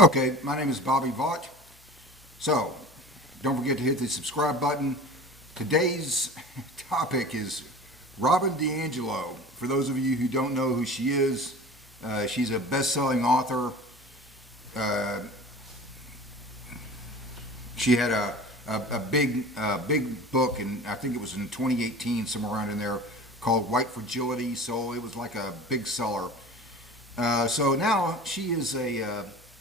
Okay, my name is Bobby Vaught. So, don't forget to hit the subscribe button. Today's topic is Robin DiAngelo. For those of you who don't know who she is, she's a best-selling author. She had a big book, and I think it was in 2018, somewhere around in there, called White Fragility. So it was like a big seller. So now she is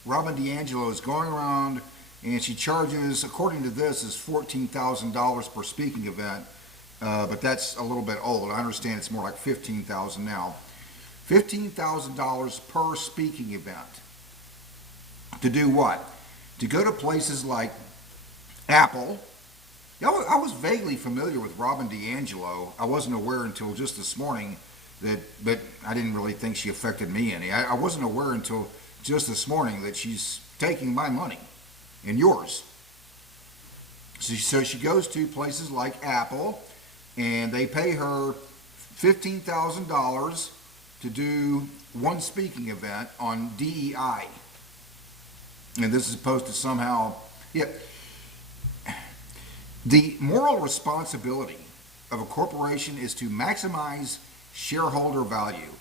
Robin DiAngelo is going around, and she charges, according to this, is $14,000 per speaking event, but that's a little bit old. I understand it's more like $15,000 now. $15,000 per speaking event. To do what? To go to places like Apple. I was vaguely familiar with Robin DiAngelo. I wasn't aware until just this morning but I didn't really think she affected me any. I wasn't aware until just this morning that she's taking my money and yours. So she goes to places like Apple, and they pay her $15,000 to do one speaking event on DEI. And this is supposed to somehow, the moral responsibility of a corporation is to maximize shareholder value.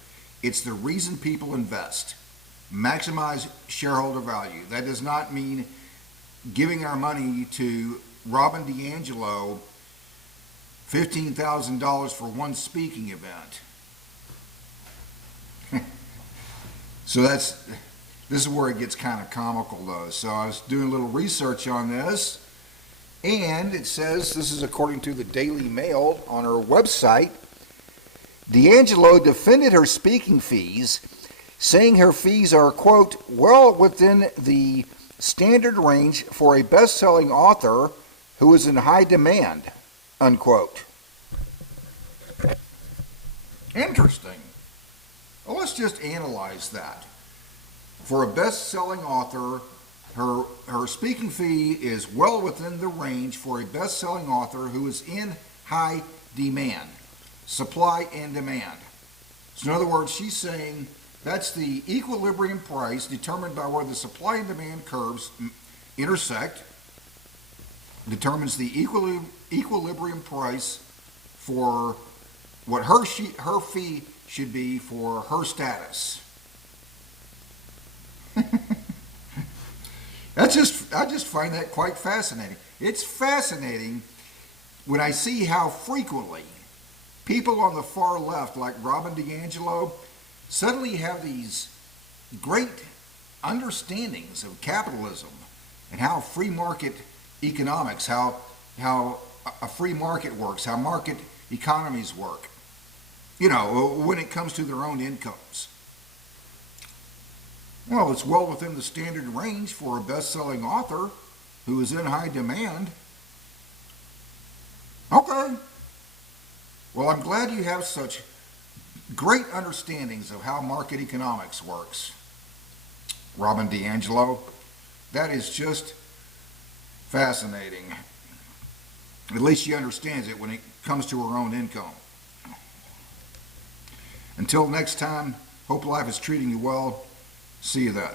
It's the reason people invest. Maximize shareholder value. That does not mean giving our money to Robin DiAngelo $15,000 for one speaking event. So this is where it gets kind of comical though. So I was doing a little research on this, and it says, this is according to the Daily Mail on her website, DiAngelo defended her speaking fees, saying her fees are, quote, well within the standard range for a best-selling author who is in high demand, unquote. Interesting. Well, let's just analyze that. For a best-selling author, her speaking fee is well within the range for a best-selling author who is in high demand. Supply and demand. So in other words, she's saying that's the equilibrium price determined by where the supply and demand curves intersect, determines the equilibrium price for what her fee should be for her status. I just find that quite fascinating. It's fascinating when I see how frequently people on the far left, like Robin DiAngelo, suddenly have these great understandings of capitalism and how free market economics, how a free market works, how market economies work, when it comes to their own incomes. Well, it's well within the standard range for a best-selling author who is in high demand. Okay. Well, I'm glad you have such great understandings of how market economics works, Robin DiAngelo. That is just fascinating. At least she understands it when it comes to her own income. Until next time, hope life is treating you well. See you then.